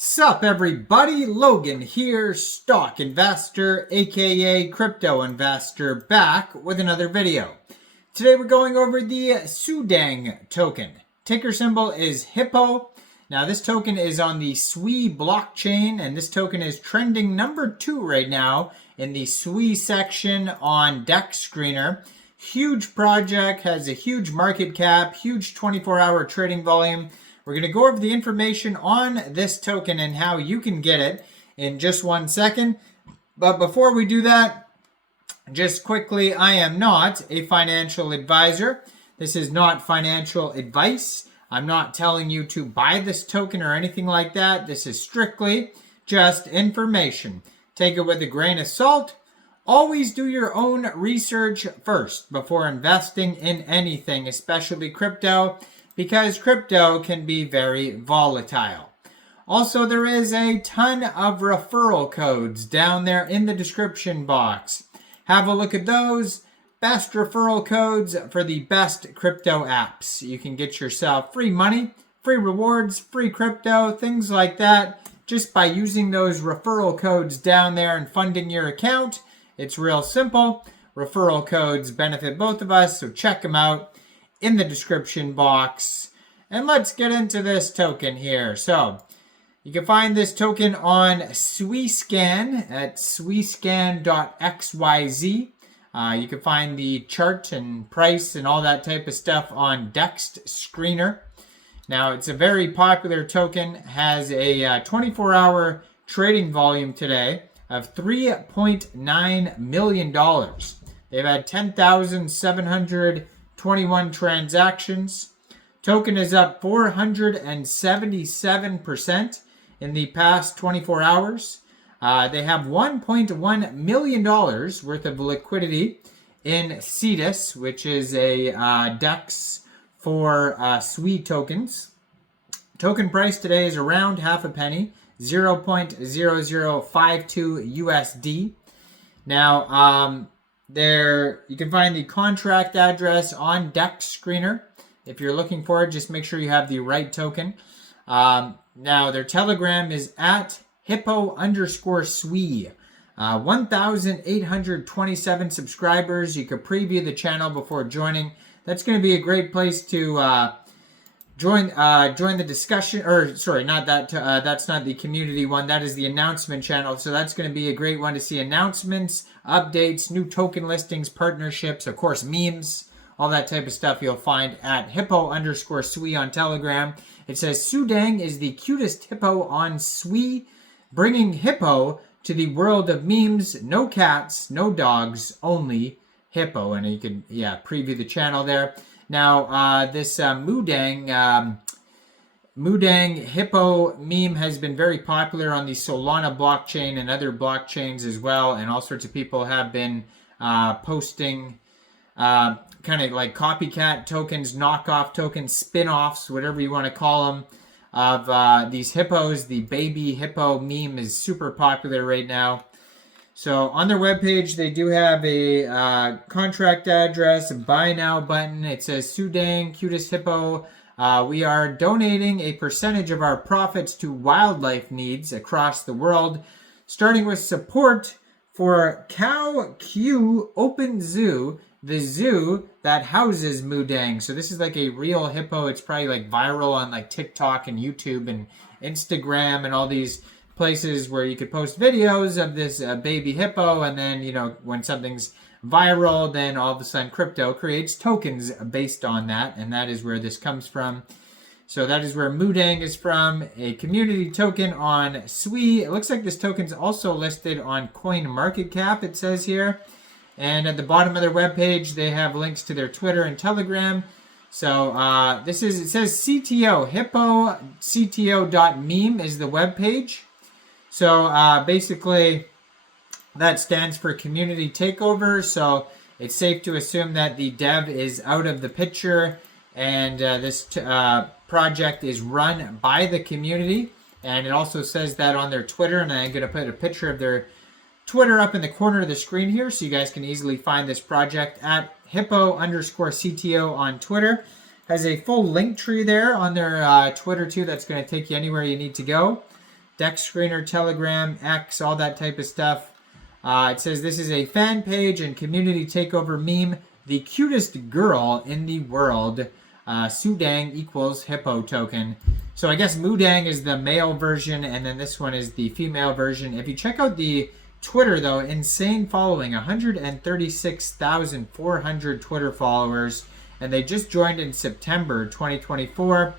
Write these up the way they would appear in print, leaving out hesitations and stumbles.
Sup everybody, Logan here, stock investor aka crypto investor, back with another video. Today we're going over the Sudeng token. Ticker symbol is Hippo. Now this token is on the SWE blockchain, and this token is trending number 2 right now in the SWE section on DEX Screener. Huge project, has a huge market cap, huge 24-hour trading volume. We're going to go over the information on this token and how you can get it in just 1 second. But before we do that, just quickly, I am not a financial advisor. This is not financial advice. I'm not telling you to buy this token or anything like that. This is strictly just information. Take it with a grain of salt. Always do your own research first before investing in anything, especially crypto, because crypto can be very volatile. Also, there is a ton of referral codes down there in the description box. Have a look at those. Best referral codes for the best crypto apps. You can get yourself free money, free rewards, free crypto, things like that, just by using those referral codes down there and funding your account. It's real simple. Referral codes benefit both of us, so check them out in the description box. And let's get into this token here. So you can find this token on SweScan at swescan.xyz. You can find the chart and price and all that type of stuff on DEX Screener. Now it's a very popular token, has a 24-hour trading volume today of $3.9 million. They've had 10,721 transactions. Token is up 477% in the past 24 hours. They have $1.1 million worth of liquidity in Cetus, which is a DEX for SWE tokens. Token price today is around half a penny, 0.0052 USD. Now, there you can find the contract address on DEX Screener. If you're looking for it, just make sure you have the right token. Now, their Telegram is at Hippo_SWE. 1,827 subscribers. You could preview the channel before joining. That's going to be a great place to join the discussion. Or sorry, not that. That's not the community one. That is the announcement channel. So that's going to be a great one to see announcements, updates, new token listings, partnerships, of course, memes. All that type of stuff you'll find at Hippo_SWE on Telegram. It says, Sudeng is the cutest hippo on SWE, bringing hippo to the world of memes. No cats, no dogs, only hippo. And you can, preview the channel there. Now, this Moodeng hippo meme has been very popular on the Solana blockchain and other blockchains as well. And all sorts of people have been posting kind of like copycat tokens, knockoff tokens, spin-offs, whatever you want to call them, of these hippos. The baby hippo meme is super popular right now. So on their webpage, they do have a contract address, a buy now button. It says, Sudeng, cutest hippo. We are donating a percentage of our profits to wildlife needs across the world, starting with support for Cow Q Open Zoo, the zoo that houses Moodeng. So this is like a real hippo. It's probably like viral on like TikTok and YouTube and Instagram and all these places where you could post videos of this baby hippo. And then, you know, when something's viral, then all of a sudden crypto creates tokens based on that. And that is where this comes from. So that is where Moodeng is from, a community token on SWE. It looks like this token's also listed on CoinMarketCap, it says here. And at the bottom of their webpage, they have links to their Twitter and Telegram. So it says CTO, hippocto.meme is the webpage. So basically, that stands for community takeover. So it's safe to assume that the dev is out of the picture, and this project is run by the community. And it also says that on their Twitter, and I'm going to put a picture of their Twitter up in the corner of the screen here, so you guys can easily find this project at Hippo_CTO on Twitter. Has a full link tree there on their Twitter too. That's going to take you anywhere you need to go. Deck Screener, Telegram, X, all that type of stuff. It says this is a fan page and community takeover meme. The cutest girl in the world. Sudeng equals Hippo token. So I guess Moodeng is the male version, and then this one is the female version. If you check out the Twitter, though, insane following, 136,400 Twitter followers, and they just joined in September 2024.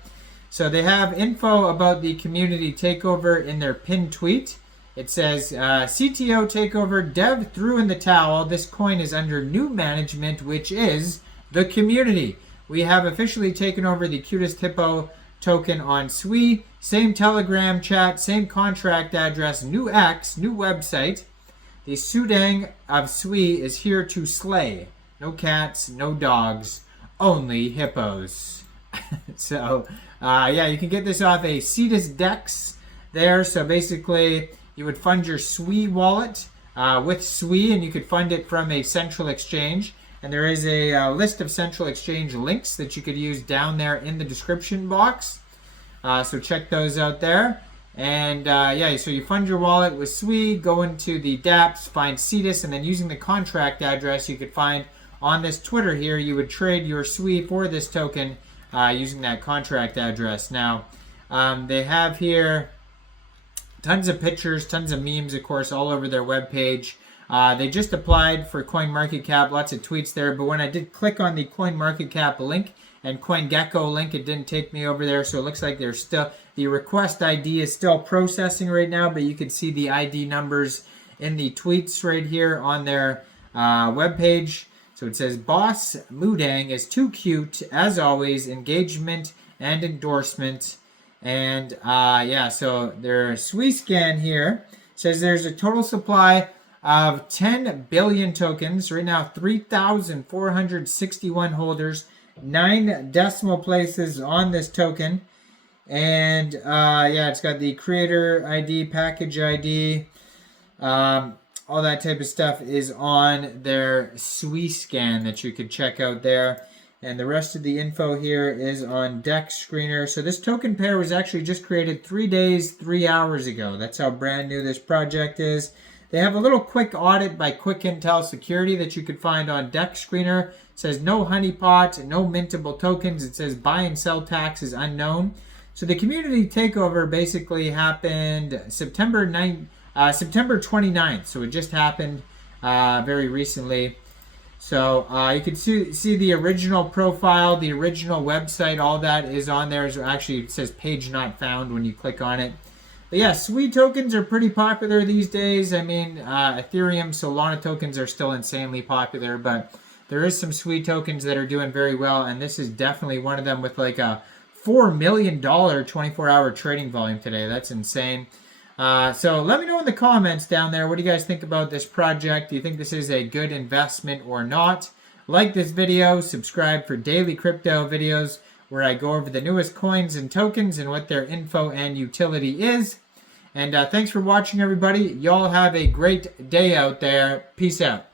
So they have info about the community takeover in their pinned tweet. It says, CTO takeover, dev threw in the towel. This coin is under new management, which is the community. We have officially taken over the cutest hippo token on SWE. Same Telegram chat, same contract address, new X, new website. The Sudeng of SWE is here to slay. No cats, no dogs, only hippos. So, yeah, you can get this off a Cetus Dex there. So basically, you would fund your SWE wallet with SWE, and you could fund it from a central exchange. And there is a list of central exchange links that you could use down there in the description box. So check those out there. And yeah, so you fund your wallet with SWE, go into the dApps, find Cetus, and then using the contract address you could find on this Twitter here, you would trade your SWE for this token using that contract address. Now, they have here tons of pictures, tons of memes, of course, all over their webpage. They just applied for CoinMarketCap, lots of tweets there, but when I did click on the CoinMarketCap link and CoinGecko link, it didn't take me over there, so it looks like they're still, the request ID is still processing right now, but you can see the ID numbers in the tweets right here on their webpage. So it says, Boss Moodeng is too cute, as always, engagement and endorsement. And yeah, so their SWE scan here says there's a total supply of 10 billion tokens. Right now, 3,461 holders, 9 decimal places on this token. And yeah, it's got the creator ID, package ID, all that type of stuff is on their SWE scan that you could check out there. And the rest of the info here is on Deck Screener. So this token pair was actually just created 3 days, 3 hours ago. That's how brand new this project is. They have a little quick audit by Quick Intel Security that you could find on Deck Screener. It says no honeypot, no mintable tokens. It says buy and sell tax is unknown. So the community takeover basically happened September 29th. So it just happened very recently. So you can see the original profile, the original website, all that is on there. So actually, it says page not found when you click on it. But yeah, SWE tokens are pretty popular these days. I mean, Ethereum, Solana tokens are still insanely popular, but there is some SWE tokens that are doing very well, and this is definitely one of them with like a $4 million 24-hour trading volume today. That's insane. So let me know in the comments down there, what do you guys think about this project? Do you think this is a good investment or not? Like this video, subscribe for daily crypto videos where I go over the newest coins and tokens and what their info and utility is. And thanks for watching, everybody. Y'all have a great day out there. Peace out.